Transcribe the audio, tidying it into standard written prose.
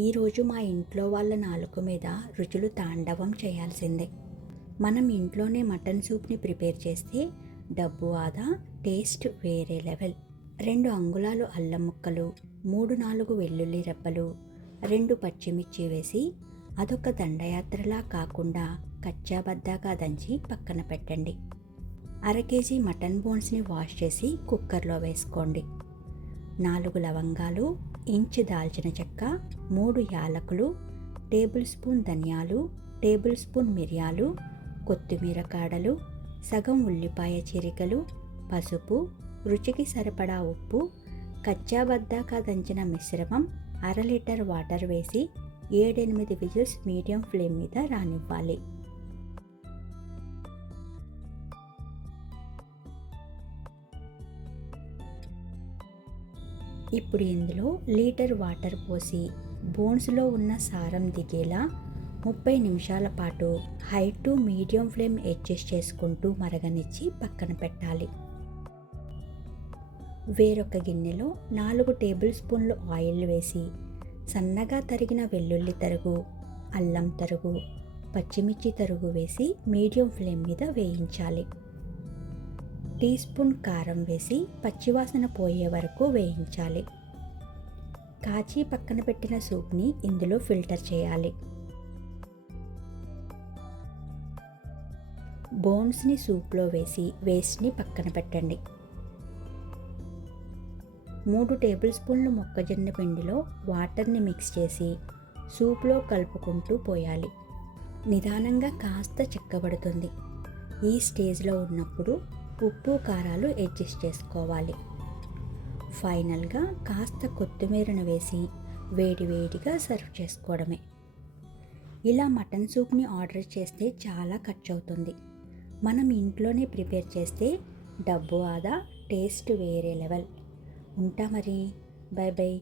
ఈరోజు మా ఇంట్లో వాళ్ళ నాలుక మీద రుచులు తాండవం చేయాల్సిందే. మనం ఇంట్లోనే మటన్ సూప్ని ప్రిపేర్ చేస్తే డబ్బు ఆదా, టేస్ట్ వేరే లెవెల్. 2 అంగుళాలు అల్లం ముక్కలు, 3-4 వెల్లుల్లి రెబ్బలు, 2 పచ్చిమిర్చి వేసి అదొక దండయాత్రలా కాకుండా కచ్చాబద్దాగా దంచి పక్కన పెట్టండి. 1/2 కేజీ మటన్ బోన్స్ని వాష్ చేసి కుక్కర్లో వేసుకోండి. 4 లవంగాలు, ఇంచు దాల్చిన చెక్క, 3 యాలకులు, టేబుల్ స్పూన్ ధనియాలు, టేబుల్ స్పూన్ మిరియాలు, కొత్తిమీర కాడలు, సగం ఉల్లిపాయ చీరికలు, పసుపు, రుచికి సరిపడా ఉప్పు, కచ్చాబద్దాకా దంచిన మిశ్రమం, 1/2 లీటర్ వాటర్ వేసి 7-8 విజిల్స్ మీడియం ఫ్లేమ్ మీద రానివ్వాలి. ఇప్పుడు ఇందులో లీటర్ వాటర్ పోసి బోన్స్లో ఉన్న సారం దిగేలా 30 నిమిషాల పాటు high to medium flame adjust చేసుకుంటూ మరగనిచ్చి పక్కన పెట్టాలి. వేరొక గిన్నెలో 4 టేబుల్ స్పూన్లు ఆయిల్ వేసి సన్నగా తరిగిన వెల్లుల్లి తరుగు, అల్లం తరుగు, పచ్చిమిర్చి తరుగు వేసి మీడియం ఫ్లేమ్ మీద వేయించాలి. టీ స్పూన్ కారం వేసి పచ్చివాసన పోయే వరకు వేయించాలి. కాచి పక్కన పెట్టిన సూప్ని ఇందులో ఫిల్టర్ చేయాలి. బోన్స్ని సూప్లో వేసి వేస్ట్ని పక్కన పెట్టండి. 3 టేబుల్ స్పూన్లు మొక్కజొన్న పిండిలో వాటర్ని మిక్స్ చేసి సూప్లో కలుపుకుంటూ పోయాలి. నిదానంగా కాస్త చిక్కబడుతుంది. ఈ స్టేజ్లో ఉన్నప్పుడు ఉప్పు కారాలు అడ్జస్ట్ చేసుకోవాలి. ఫైనల్గా కాస్త కొత్తిమీరను వేసి వేడివేడిగా సర్వ్ చేసుకోవడమే. ఇలా మటన్ సూప్ని ఆర్డర్ చేస్తే చాలా ఖర్చు అవుతుంది. మనం ఇంట్లోనే ప్రిపేర్ చేస్తే డబ్బు ఆదా, టేస్ట్ వేరే లెవెల్. ఉంటా మరి. By by.